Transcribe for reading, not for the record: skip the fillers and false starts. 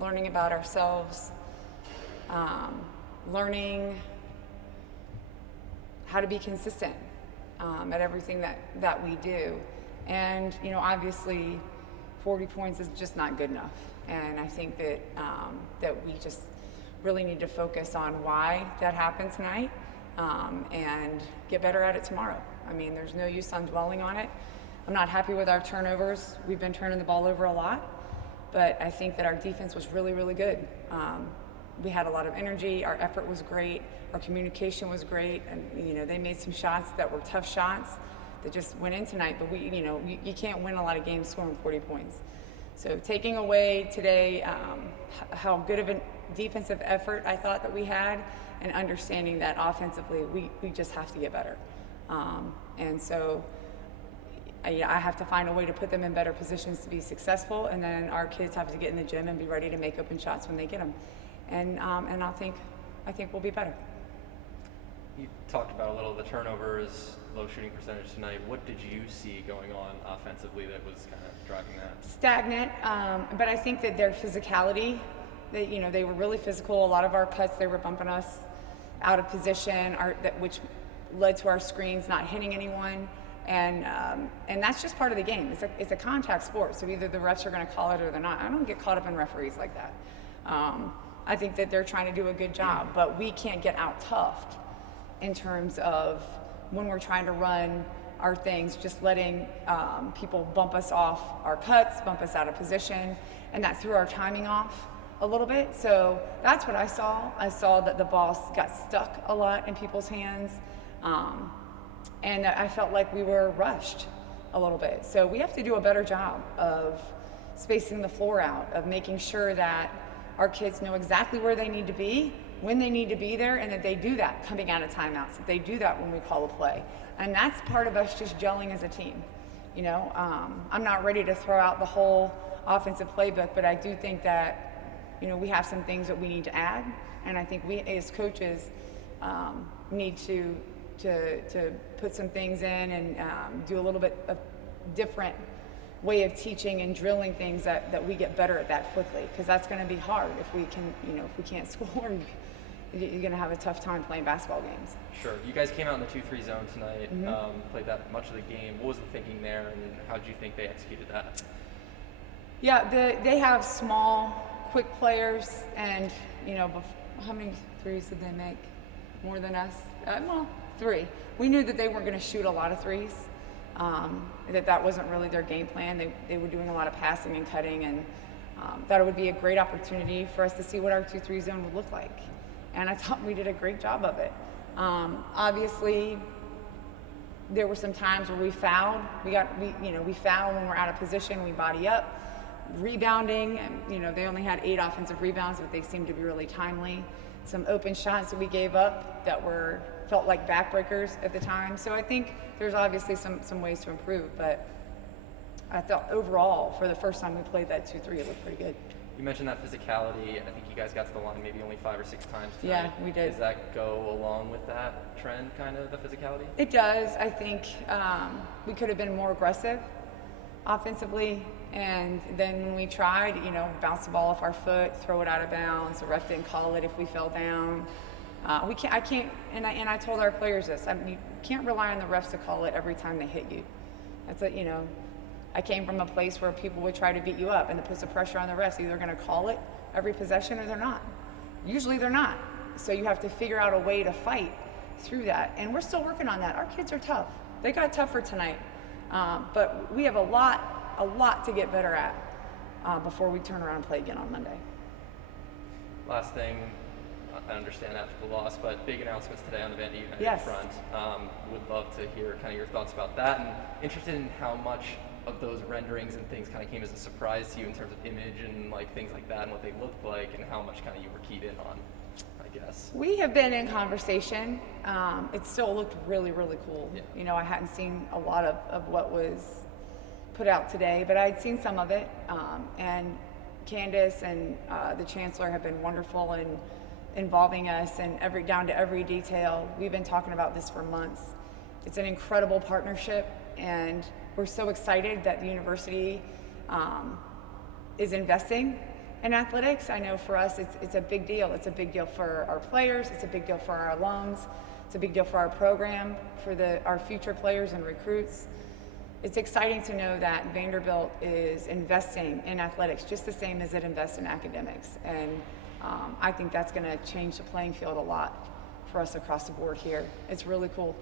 learning about ourselves, learning how to be consistent at everything that we do. And, obviously 40 points is just not good enough. And I think that we just really need to focus on why that happened tonight and get better at it tomorrow. I mean, there's no use on dwelling on it. I'm not happy with our turnovers. We've been turning the ball over a lot, but I think that our defense was really, really good. We had a lot of energy. Our effort was great. Our communication was great. And, they made some shots that were tough shots that just went in tonight. But you can't win a lot of games scoring 40 points. So taking away today how good of a defensive effort I thought that we had, and understanding that offensively we just have to get better. And so I have to find a way to put them in better positions to be successful, and then our kids have to get in the gym and be ready to make open shots when they get them. And I think we'll be better. You talked about a little of the turnovers, low shooting percentage tonight. What did you see going on offensively that was kind of driving that? Stagnant, but I think that their physicality, they were really physical. A lot of our cuts, they were bumping us out of position, which led to our screens not hitting anyone. And that's just part of the game. It's a contact sport, so either the refs are going to call it or they're not. I don't get caught up in referees like that. I think that they're trying to do a good job, but we can't get out-toughed in terms of when we're trying to run our things, just letting people bump us off our cuts, bump us out of position, and that threw our timing off a little bit. So that's what I saw. I saw that the ball got stuck a lot in people's hands. And I felt like we were rushed a little bit. So we have to do a better job of spacing the floor out, of making sure that our kids know exactly where they need to be, when they need to be there, and that they do that coming out of timeouts, that they do that when we call a play. And that's part of us just gelling as a team. I'm not ready to throw out the whole offensive playbook, but I do think that, we have some things that we need to add. And I think we as coaches need to put some things in and do a little bit of different way of teaching and drilling things that we get better at that quickly, because that's going to be hard if we can't score. You're going to have a tough time playing basketball games. Sure. You guys came out in the 2-3 zone tonight, played that much of the game. What was the thinking there, and how did you think they executed that? Yeah, they have small, quick players, and how many threes did they make? More than us? 3. We knew that they weren't going to shoot a lot of threes, that wasn't really their game plan. They were doing a lot of passing and cutting, and thought it would be a great opportunity for us to see what our 2-3 zone would look like. And I thought we did a great job of it. Obviously, there were some times where we fouled. We foul when we're out of position. We body up, rebounding, and they only had 8 offensive rebounds, but they seemed to be really timely. Some open shots that we gave up that felt like backbreakers at the time. So I think there's obviously some ways to improve, but I thought overall, for the first time we played that 2-3, it looked pretty good. You mentioned that physicality. I think you guys got to the line maybe only 5 or 6 times tonight. Yeah, we did. Does that go along with that trend, kind of, the physicality? It does. I think we could have been more aggressive offensively, and then when we tried, bounce the ball off our foot, throw it out of bounds. The ref didn't call it if we fell down. I can't, and I told our players this. You can't rely on the refs to call it every time they hit you. That's I came from a place where people would try to beat you up, and it puts the pressure on the refs. Either they're going to call it every possession or they're not. Usually they're not. So you have to figure out a way to fight through that, and we're still working on that. Our kids are tough. They got tougher tonight, but we have a lot to get better at before we turn around and play again on Monday. Last thing, I understand after the loss, but big announcements today on the Vandy United front. Would love to hear kind of your thoughts about that, and interested in how much of those renderings and things kind of came as a surprise to you in terms of image and things like that and what they looked like, and how much kind of you were keyed in on, I guess. We have been in conversation. It still looked really, really cool. Yeah. I hadn't seen a lot of what was put out today, but I'd seen some of it. And Candace and the Chancellor have been wonderful in involving us and down to every detail. We've been talking about this for months. It's an incredible partnership, and we're so excited that the university is investing in athletics, I know for us it's a big deal. It's a big deal for our players. It's a big deal for our alums. It's a big deal for our program, for our future players and recruits. It's exciting to know that Vanderbilt is investing in athletics just the same as it invests in academics. And I think that's going to change the playing field a lot for us across the board here. It's really cool.